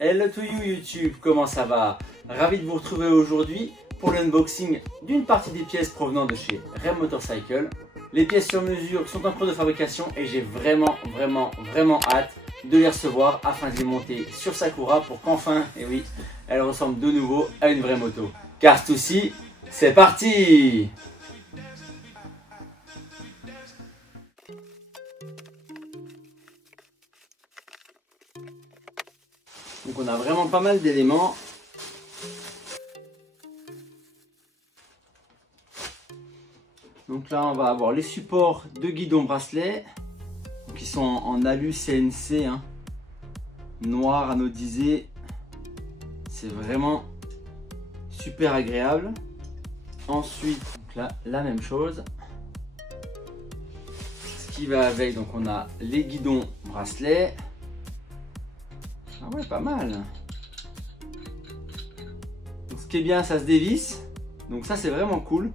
Hello to you YouTube, comment ça va? Ravi de vous retrouver aujourd'hui pour l'unboxing d'une partie des pièces provenant de chez Rem Motorcycle. Les pièces sur mesure sont en cours de fabrication et j'ai vraiment hâte de les recevoir afin de les monter sur Sakura pour qu'enfin, et oui, elles ressemblent de nouveau à une vraie moto. Car ceci, c'est parti! Donc on a vraiment pas mal d'éléments. Donc là on va avoir les supports de guidon bracelet. Donc ils sont en alu CNC, hein, noir anodisé. C'est vraiment super agréable. Ensuite, donc là la même chose. Ce qui va avec, donc on a les guidons bracelet. Ah ouais, pas mal. Donc, ce qui est bien, ça se dévisse. Donc ça, c'est vraiment cool.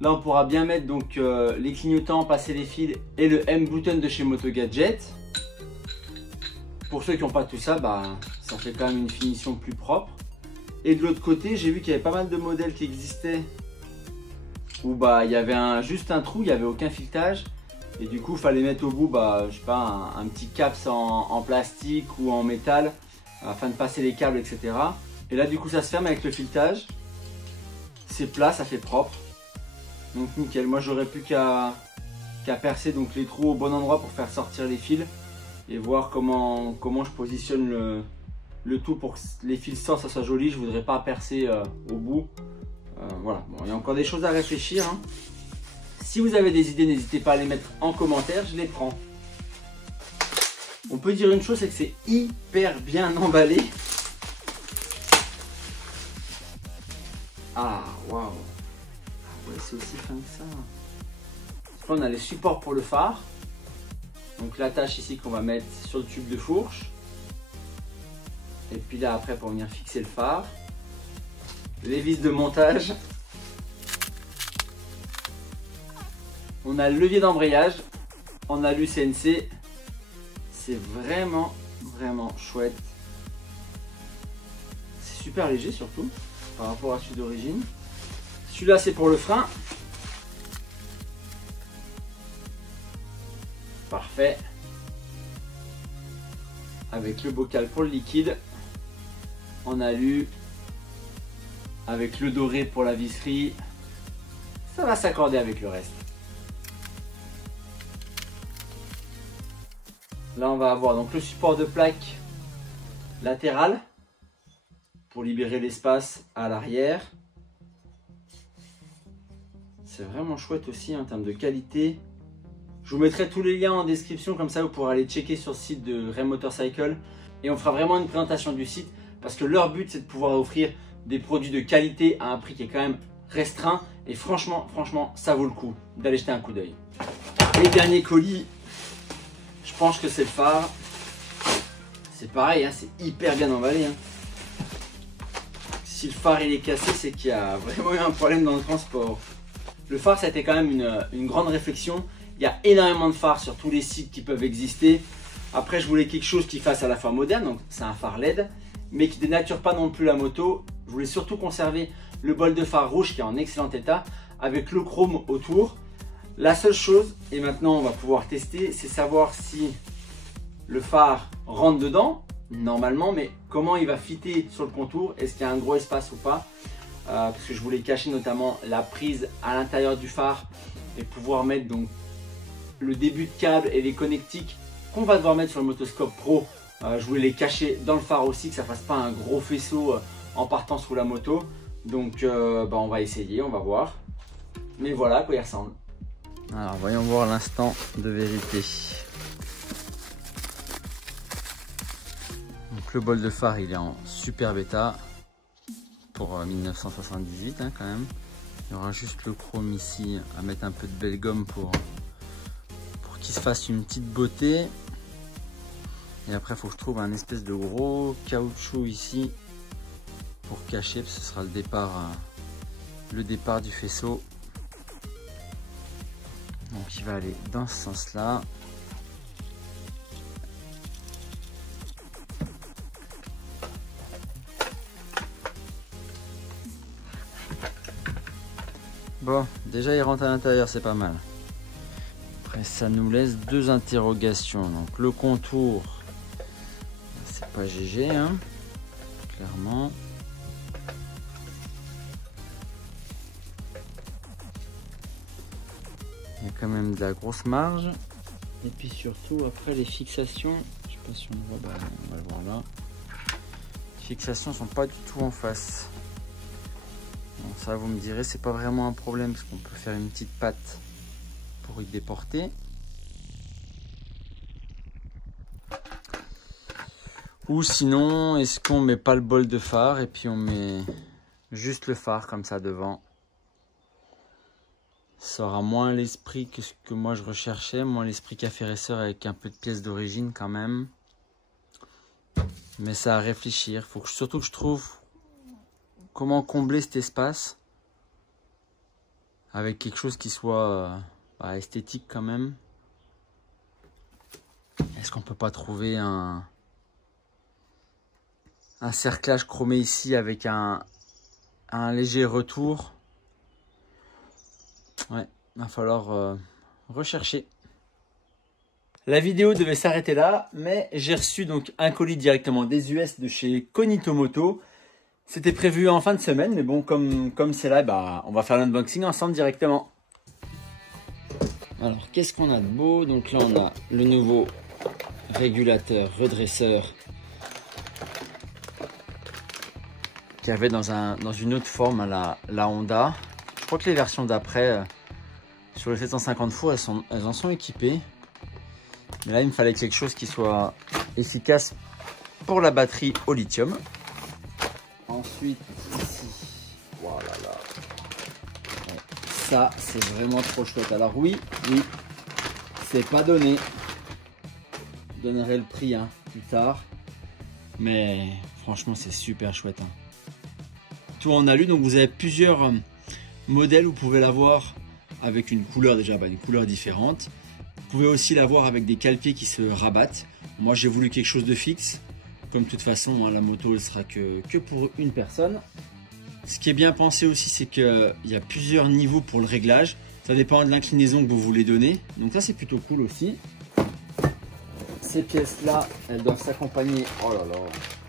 Là, on pourra bien mettre donc les clignotants, passer les fils et le M-button de chez Moto Gadget. Pour ceux qui n'ont pas tout ça, bah, ça fait quand même une finition plus propre. Et de l'autre côté, j'ai vu qu'il y avait pas mal de modèles qui existaient où bah, il y avait juste un trou, il n'y avait aucun filetage. Et du coup, il fallait mettre au bout, bah, je sais pas, un petit caps en plastique ou en métal afin de passer les câbles, etc. Et là, du coup, ça se ferme avec le filetage. C'est plat, ça fait propre. Donc nickel. Moi, j'aurais plus qu'à percer donc les trous au bon endroit pour faire sortir les fils et voir comment je positionne le tout pour que les fils sortent, ça soit joli. Je voudrais pas percer au bout. Voilà. Bon, il y a encore des choses à réfléchir, hein. Si vous avez des idées, n'hésitez pas à les mettre en commentaire, je les prends. On peut dire une chose, c'est que c'est hyper bien emballé. Ah, waouh. Ah ouais, c'est aussi fin que ça. Là, on a les supports pour le phare. Donc l'attache ici qu'on va mettre sur le tube de fourche. Et puis là, après, pour venir fixer le phare. Les vis de montage. On a le levier d'embrayage en alu CNC. C'est vraiment chouette. C'est super léger surtout par rapport à celui d'origine. Celui-là c'est pour le frein. Parfait. Avec le bocal pour le liquide. En alu. Avec le doré pour la visserie. Ça va s'accorder avec le reste. Là, on va avoir donc le support de plaque latéral pour libérer l'espace à l'arrière. C'est vraiment chouette aussi en termes de qualité. Je vous mettrai tous les liens en description, comme ça vous pourrez aller checker sur le site de Rem Motorcycle. Et on fera vraiment une présentation du site parce que leur but c'est de pouvoir offrir des produits de qualité à un prix qui est quand même restreint. Et franchement, ça vaut le coup d'aller jeter un coup d'œil. Et dernier colis. Je pense que c'est le phare. C'est pareil, hein, c'est hyper bien emballé, hein. Si le phare il est cassé, c'est qu'il y a vraiment eu un problème dans le transport. Le phare, ça a été quand même une grande réflexion. Il y a énormément de phares sur tous les sites qui peuvent exister. Après, je voulais quelque chose qui fasse à la fois moderne, donc c'est un phare LED, mais qui ne dénature pas non plus la moto. Je voulais surtout conserver le bol de phare rouge qui est en excellent état, avec le chrome autour. La seule chose, et maintenant on va pouvoir tester, c'est savoir si le phare rentre dedans, normalement, mais comment il va fitter sur le contour, est-ce qu'il y a un gros espace ou pas, parce que je voulais cacher notamment la prise à l'intérieur du phare et pouvoir mettre donc le début de câble et les connectiques qu'on va devoir mettre sur le Motoscope Pro. Je voulais les cacher dans le phare aussi, que ça ne fasse pas un gros faisceau en partant sous la moto. Donc on va essayer, on va voir. Mais voilà à quoi il ressemble. Alors voyons voir l'instant de vérité. Donc le bol de phare il est en super bêta pour 1978, hein, quand même. Il y aura juste le chrome ici à mettre un peu de belle gomme pour qu'il se fasse une petite beauté. Et après il faut que je trouve un espèce de gros caoutchouc ici pour cacher, parce que ce sera le départ du faisceau. Donc il va aller dans ce sens là. Bon, déjà il rentre à l'intérieur, c'est pas mal. Après ça nous laisse deux interrogations. Donc le contour, c'est pas GG, hein, clairement. Il y a quand même de la grosse marge. Et puis surtout après les fixations, je sais pas si on le voit, bah, on va le voir là. Les fixations sont pas du tout en face. Bon, ça vous me direz, c'est pas vraiment un problème parce qu'on peut faire une petite patte pour y déporter. Ou sinon, est-ce qu'on met pas le bol de phare et puis on met juste le phare comme ça devant. Ça aura moins l'esprit que ce que moi je recherchais, moins l'esprit café racer avec un peu de pièces d'origine quand même. Mais ça à réfléchir. Faut que, surtout que je trouve comment combler cet espace avec quelque chose qui soit esthétique quand même. Est-ce qu'on peut pas trouver un cerclage chromé ici avec un léger retour? Ouais, il va falloir rechercher. La vidéo devait s'arrêter là, mais j'ai reçu donc un colis directement des US de chez Cognito Moto. C'était prévu en fin de semaine, mais bon, comme c'est là, bah, on va faire l'unboxing ensemble directement. Alors, qu'est-ce qu'on a de beau? Donc là, on a le nouveau régulateur redresseur qu'il y avait dans une autre forme à la Honda. Je crois que les versions d'après, sur le 750 fours, elles en sont équipées. Mais là, il me fallait quelque chose qui soit efficace pour la batterie au lithium. Ensuite, ici, voilà, là. Ouais, ça, c'est vraiment trop chouette. Alors oui, c'est pas donné. Je donnerai le prix hein, plus tard. Mais franchement, c'est super chouette. Hein. Tout en alu, donc vous avez plusieurs modèles. Vous pouvez l'avoir avec une couleur déjà, une couleur différente. Vous pouvez aussi l'avoir avec des cale-pieds qui se rabattent. Moi, j'ai voulu quelque chose de fixe. Comme de toute façon, hein, la moto, elle sera que pour une personne. Ce qui est bien pensé aussi, c'est qu'il y a plusieurs niveaux pour le réglage. Ça dépend de l'inclinaison que vous voulez donner. Donc ça, c'est plutôt cool aussi. Ces pièces-là, elles doivent s'accompagner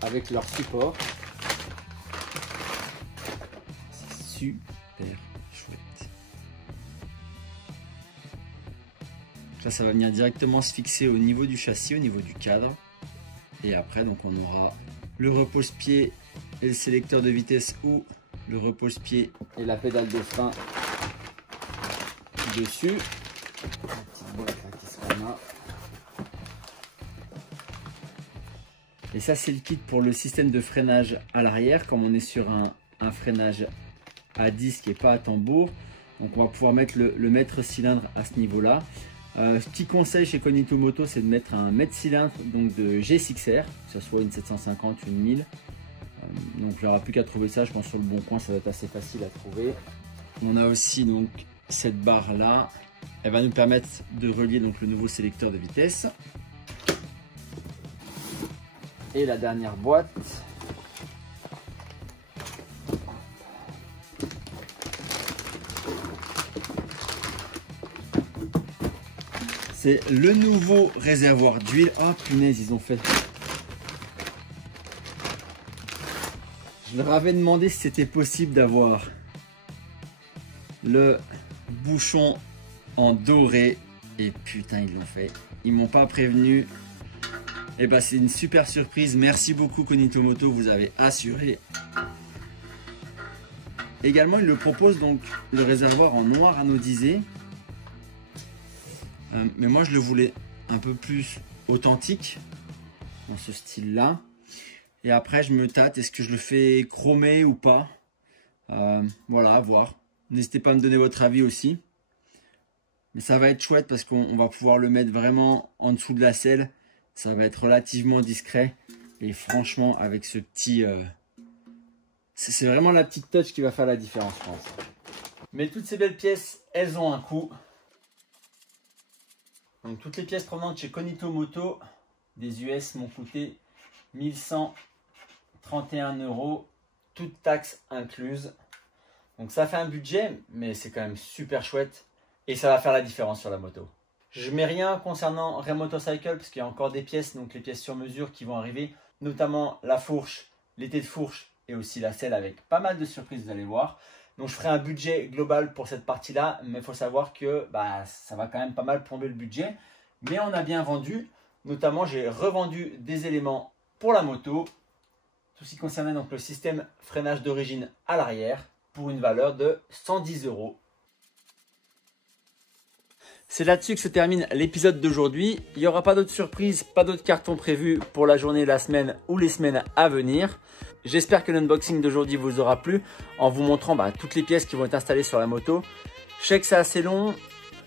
avec leur support. C'est super chouette. Là, ça va venir directement se fixer au niveau du châssis, au niveau du cadre. Et après, donc, on aura le repose-pied et le sélecteur de vitesse ou le repose-pied et la pédale de frein dessus. La petite boîte là qui sera là. Et ça, c'est le kit pour le système de freinage à l'arrière. Comme on est sur un freinage à disque et pas à tambour, donc on va pouvoir mettre le maître-cylindre à ce niveau-là. Petit conseil chez Cognito Moto, c'est de mettre un mètre-cylindre donc de G6R, que ce soit une 750 ou une 1000. Donc il n'y aura plus qu'à trouver ça, je pense sur le bon coin, ça va être assez facile à trouver. On a aussi donc cette barre là, elle va nous permettre de relier donc le nouveau sélecteur de vitesse. Et la dernière boîte. C'est le nouveau réservoir d'huile. Oh punaise, ils ont fait. Je leur avais demandé si c'était possible d'avoir le bouchon en doré. Et putain, ils l'ont fait. Ils m'ont pas prévenu. Et bah, c'est une super surprise. Merci beaucoup Cognito Moto, vous avez assuré. Également, ils le proposent donc le réservoir en noir anodisé. Mais moi je le voulais un peu plus authentique dans ce style là, et après je me tâte, est-ce que je le fais chromé ou pas, voilà, à voir. N'hésitez pas à me donner votre avis aussi, mais ça va être chouette parce qu'on va pouvoir le mettre vraiment en dessous de la selle, ça va être relativement discret, et franchement avec ce petit c'est vraiment la petite touch qui va faire la différence, je pense. Mais toutes ces belles pièces, elles ont un coût. Donc toutes les pièces provenant de chez Cognito Moto des US m'ont coûté 1131 €, toutes taxes incluses. Donc ça fait un budget, mais c'est quand même super chouette et ça va faire la différence sur la moto. Je mets rien concernant Rem Motorcycle parce qu'il y a encore des pièces, donc les pièces sur mesure qui vont arriver, notamment la fourche, l'été de fourche et aussi la selle avec pas mal de surprises, vous allez voir. Donc je ferai un budget global pour cette partie-là, mais il faut savoir que ça va quand même pas mal plomber le budget. Mais on a bien vendu, notamment j'ai revendu des éléments pour la moto, tout ce qui concernait donc le système freinage d'origine à l'arrière pour une valeur de 110 €. C'est là-dessus que se termine l'épisode d'aujourd'hui. Il n'y aura pas d'autres surprises, pas d'autres cartons prévus pour la journée, la semaine ou les semaines à venir. J'espère que l'unboxing d'aujourd'hui vous aura plu en vous montrant toutes les pièces qui vont être installées sur la moto. Je sais que c'est assez long,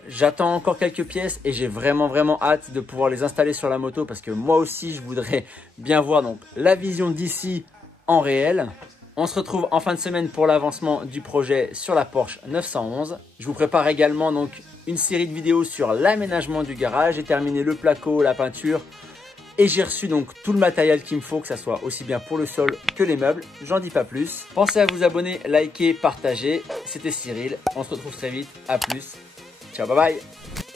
j'attends encore quelques pièces et j'ai vraiment hâte de pouvoir les installer sur la moto parce que moi aussi je voudrais bien voir donc la vision d'ici en réel. On se retrouve en fin de semaine pour l'avancement du projet sur la Porsche 911. Je vous prépare également donc une série de vidéos sur l'aménagement du garage. J'ai terminé le placo, la peinture et j'ai reçu donc tout le matériel qu'il me faut, que ça soit aussi bien pour le sol que les meubles. J'en dis pas plus. Pensez à vous abonner, liker, partager. C'était Cyril. On se retrouve très vite. À plus. Ciao, bye bye.